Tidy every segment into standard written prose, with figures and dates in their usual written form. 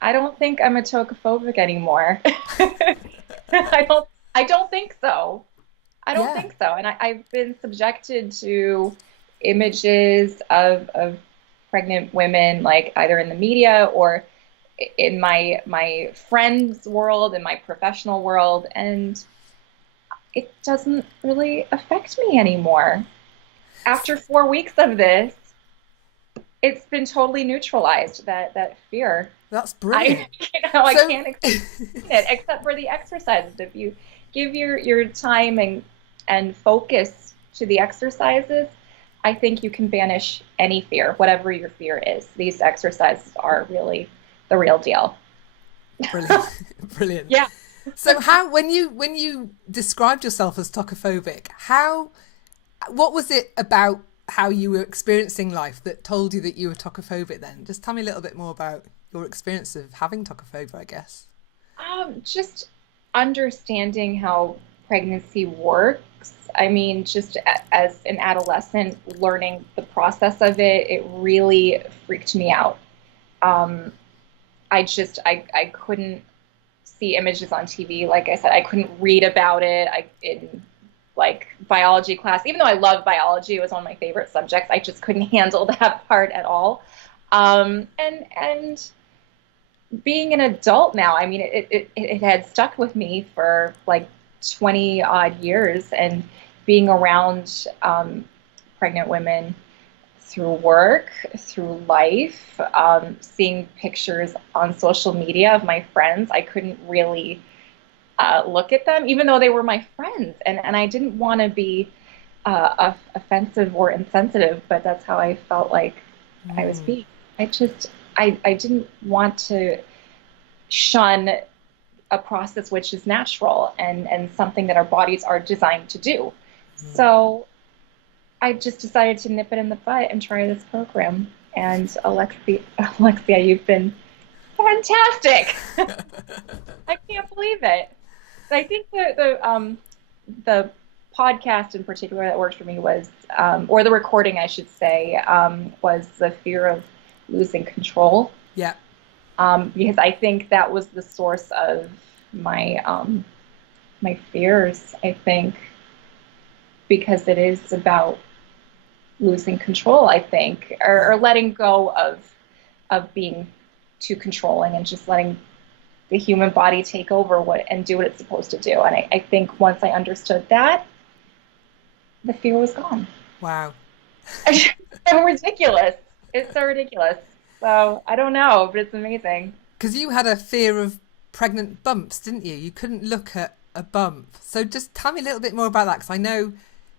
I don't think I'm a tokophobic anymore. I don't think so. I don't Yeah. think so. And I've been subjected to images of pregnant women, like either in the media or in my friends' world, in my professional world, and it doesn't really affect me anymore. After 4 weeks of this, it's been totally neutralized, that fear. That's I brilliant. I So, can't explain it except for the exercises. If you give your time and focus to the exercises, I think you can banish any fear, whatever your fear is. These exercises are really the real deal. brilliant, brilliant. Yeah. So, how when you described yourself as tokophobic, how what was it about how you were experiencing life that told you that you were tokophobic? Then, just tell me a little bit more about your experience of having tokophobia, I guess. Just understanding how pregnancy works. I mean, just as an adolescent, learning the process of it, it really freaked me out. Um, I couldn't see images on TV. Like I said, I couldn't read about it. I in like biology class, even though I love biology, it was one of my favorite subjects. I just couldn't handle that part at all. And being an adult now, I mean, it had stuck with me for like 20 odd years, and being around pregnant women through work, through life, seeing pictures on social media of my friends, I couldn't really look at them, even though they were my friends. And I didn't want to be offensive or insensitive, but that's how I felt like I was being. I just, I didn't want to shun a process which is natural and something that our bodies are designed to do. So I just decided to nip it in the butt and try this program. And Alexia, you've been fantastic. I can't believe it. I think the podcast in particular that worked for me was, or the recording, I should say, was the fear of losing control. Yeah. Because I think that was the source of my fears. I think because it is about losing control. I think, or Yeah. letting go of being too controlling and just letting the human body take over what and do what it's supposed to do. And I think once I understood that, the fear was gone. Wow. It's so ridiculous. It's so ridiculous. So I don't know, but it's amazing. Because you had a fear of pregnant bumps, didn't you? You couldn't look at a bump. So just tell me a little bit more about that, because I know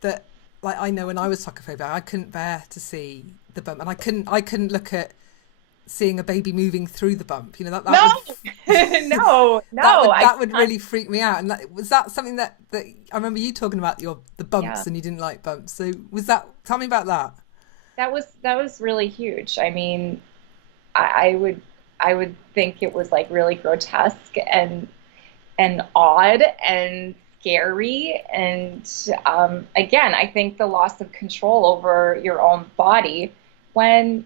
that, like, I know when I was tokophobic, I couldn't bear to see the bump, and I couldn't look at seeing a baby moving through the bump. You know that No, would no, that no. would I that would cannot. really freak me out. And was that something that I remember you talking about the Yeah, bumps and you didn't like bumps? So was that? Tell me about that. that was really huge. I mean, I would think it was like really grotesque and odd and scary. And again, I think the loss of control over your own body when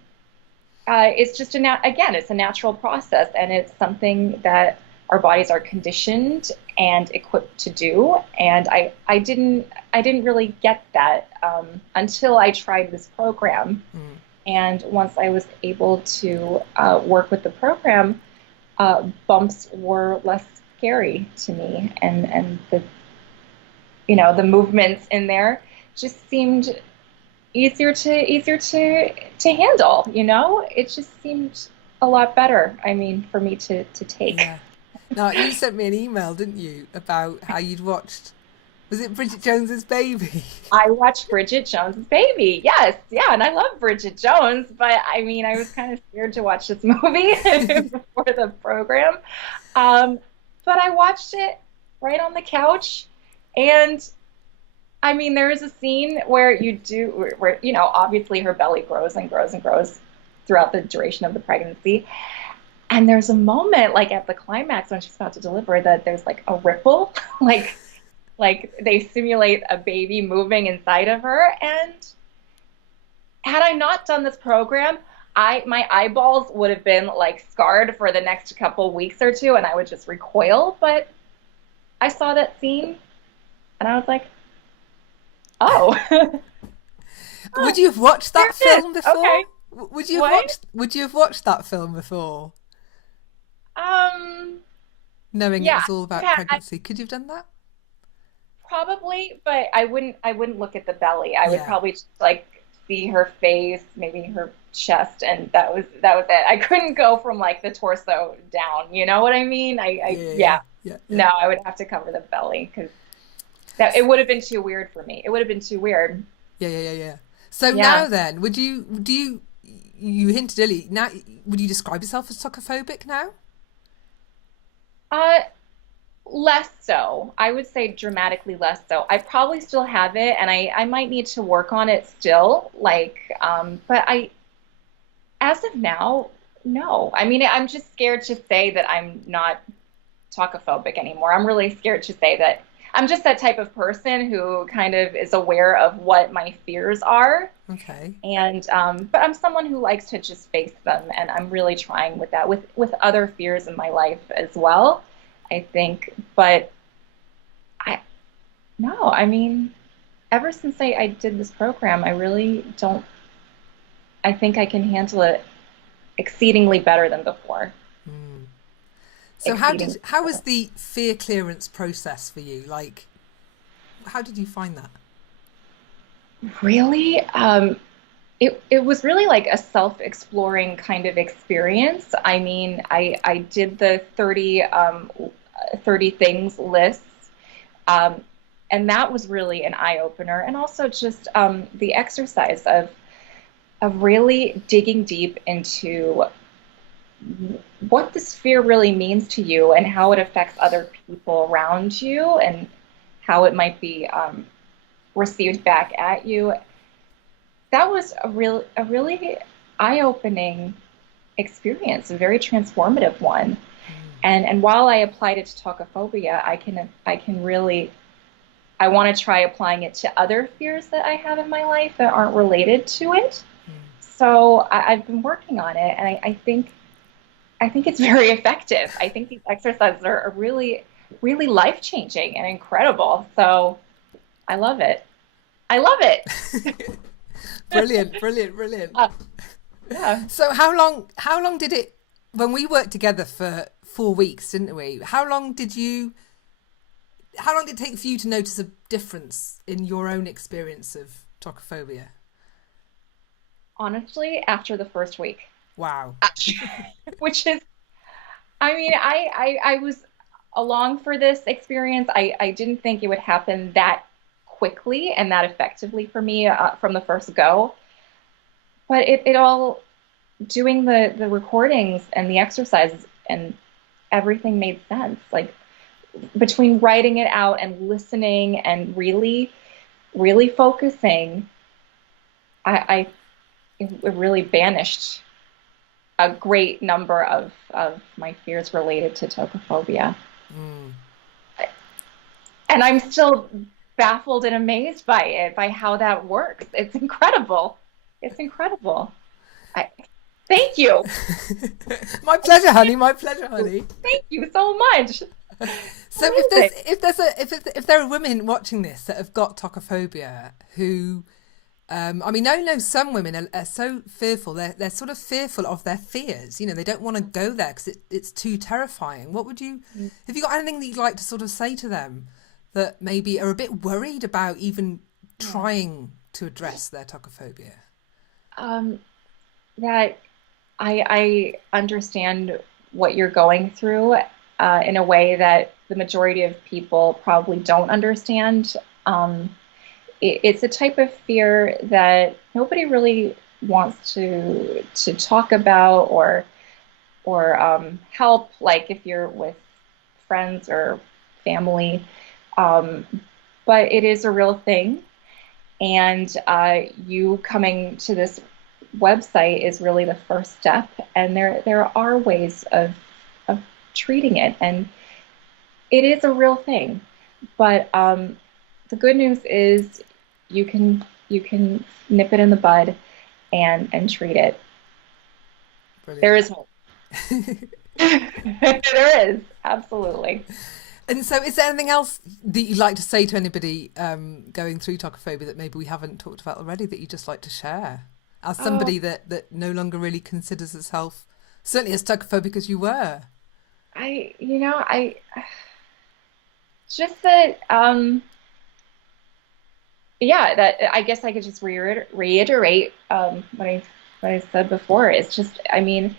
it's just again, it's a natural process, and it's something that our bodies are conditioned and equipped to do. And I didn't really get that until I tried this program. Mm. And once I was able to work with the program, bumps were less scary to me, and the movements in there just seemed easier to handle. It just seemed a lot better. I mean, for me to take. Yeah. Now you sent me an email, didn't you, about how you'd watched. Was it Bridget Jones's Baby? I watched Bridget Jones's Baby. Yes, yeah, and I love Bridget Jones, but I mean, I was kind of scared to watch this movie before the program. Um, but I watched it right on the couch, and I mean, there is a scene where obviously her belly grows and grows and grows throughout the duration of the pregnancy. And there's a moment like at the climax when she's about to deliver that there's like a ripple, like they simulate a baby moving inside of her. And had I not done this program, my eyeballs would have been like scarred for the next couple weeks or two, and I would just recoil. But I saw that scene, and I was like, oh, Would you have watched there that it is. film before? Okay, Would you have what? watched? Would you have watched that film before, Um, knowing it yeah, was all about yeah, pregnancy? Could you have done that? probably, but I wouldn't look at the belly. I would Yeah, probably just like see her face, maybe her chest, and that was it. I couldn't go from like the torso down. You know what I mean? yeah, Yeah. yeah, No, yeah, I would have to cover the belly because that it would have been too weird for me. It would have been too weird. yeah, yeah, yeah, yeah. So Yeah. now then, would you do you hinted earlier now? Would you describe yourself as tokophobic now? Uh, Less so. I would say dramatically less so. I probably still have it, and I might need to work on it still. Like, but as of now, no. I mean, I'm just scared to say that I'm not talkophobic anymore. I'm really scared to say that I'm just that type of person who kind of is aware of what my fears are. Okay. And but I'm someone who likes to just face them, and I'm really trying with that with other fears in my life as well. I think, but I no, I mean, ever since I did this program, I really don't. I think I can handle it exceedingly better than before. So Exceedingly how was better. the fear clearance process for you? Like, how did you find that? Really, it was really like a self-exploring kind of experience. I mean, I did the 30 things lists, um, and that was really an eye opener. And also just the exercise of really digging deep into what this fear really means to you and how it affects other people around you and how it might be received back at you. That was a really eye-opening experience, a very transformative one. And while I applied it to tokophobia, I can really I want to try applying it to other fears that I have in my life that aren't related to it. So I've been working on it, and I think it's very effective. I think these exercises are really really life changing and incredible. So I love it. I love it. Brilliant, brilliant, brilliant. Uh, yeah. So how long did it when we worked together for 4 weeks, didn't we? How long did it take for you to notice a difference in your own experience of tokophobia? Honestly, after the first week, Wow. which is, I mean, I was along for this experience. I didn't think it would happen that quickly and that effectively for me from the first go. But it all, doing the recordings and the exercises and everything made sense. Like between writing it out and listening and really, really focusing, I it really banished a great number of my fears related to tokophobia. And I'm still baffled and amazed by it, by how that works. It's incredible. It's incredible. I, Thank you. My pleasure, honey. My pleasure, honey. Thank you so much. So Amazing. if there are women watching this that have got tokophobia who I mean, I know some women are so fearful. They're sort of fearful of their fears. You know, they don't want to go there because it's too terrifying. What would you, have you got anything that you'd like to sort of say to them that maybe are a bit worried about even trying to address their tokophobia? Um, that I understand what you're going through in a way that the majority of people probably don't understand. It's a type of fear that nobody really wants to talk about or help. Like if you're with friends or family, um, but it is a real thing. And you coming to this website is really the first step. And there are ways of treating it, and it is a real thing. But the good news is you can nip it in the bud and treat it. There Brilliant. is hope. There is, absolutely. And so, is there anything else that you'd like to say to anybody going through tocophobia that maybe we haven't talked about already that you'd just like to share? As Oh, somebody that no longer really considers herself certainly as tocophobic as you were. I just that, yeah, that I guess I could just reiterate what I said before. It's just, I mean,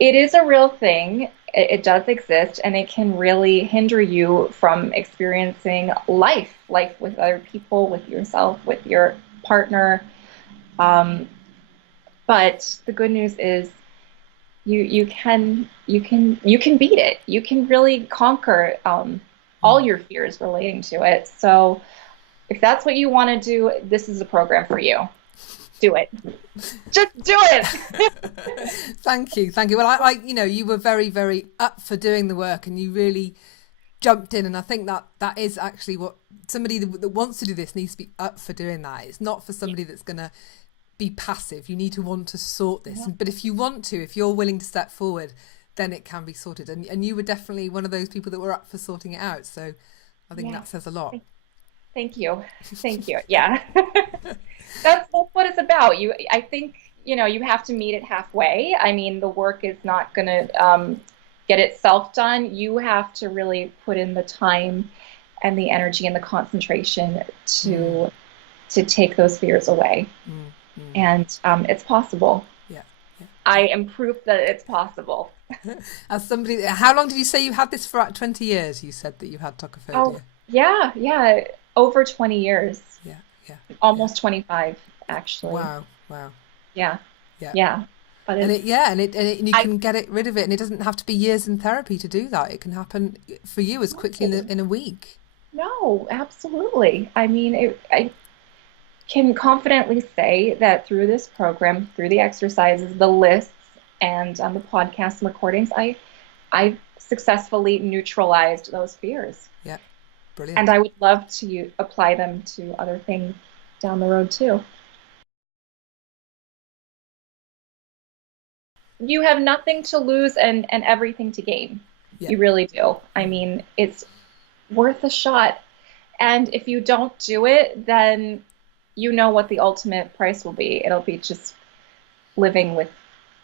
it is a real thing. It does exist, and it can really hinder you from experiencing life with other people, with yourself, with your partner. Um, but the good news is you can beat it. You can really conquer all Mm. your fears relating to it. So if that's what you want to do, this is a program for you. Do it. Just do it. Thank you, thank you. Well, you were very, very up for doing the work, and you really jumped in. And I think that is actually what somebody that wants to do this needs to be up for doing that. It's not for somebody that's going to be passive. You need to want to sort this. Yeah. But if you want to, if you're willing to step forward, then it can be sorted. And you were definitely one of those people that were up for sorting it out. So I think Yeah. that says a lot. Thank you. Thank you. Yeah. That's what it's about. I think, you have to meet it halfway. I mean, the work is not going to get itself done. You have to really put in the time and the energy and the concentration Mm, to take those fears away. mm, mm. And it's possible. Yeah, yeah. I am proof that it's possible. As somebody, how long did you say you had this for? 20 years, you said that you had Oh, tocophobia. yeah, yeah. Over 20 years, Yeah, yeah, yeah. almost 25, actually. Wow, wow. Yeah, Yeah. yeah. But And it's, it, yeah, and you I, can get it rid of it, and it doesn't have to be years in therapy to do that. It can happen for you as quickly no, in a week. no, absolutely. I mean, I can confidently say that through this program, through the exercises, the lists, and the podcast recordings, I successfully neutralized those fears. Yeah, And brilliant. I would love to apply them to other things down the road too. You have nothing to lose and everything to gain. Yeah. You really do. I Mm. mean, it's worth a shot. And if you don't do it, then you know what the ultimate price will be. It'll be just living with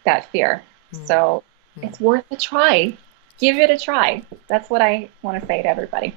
that fear. Mm. So Mm. it's worth a try. Give it a try. That's what I want to say to everybody.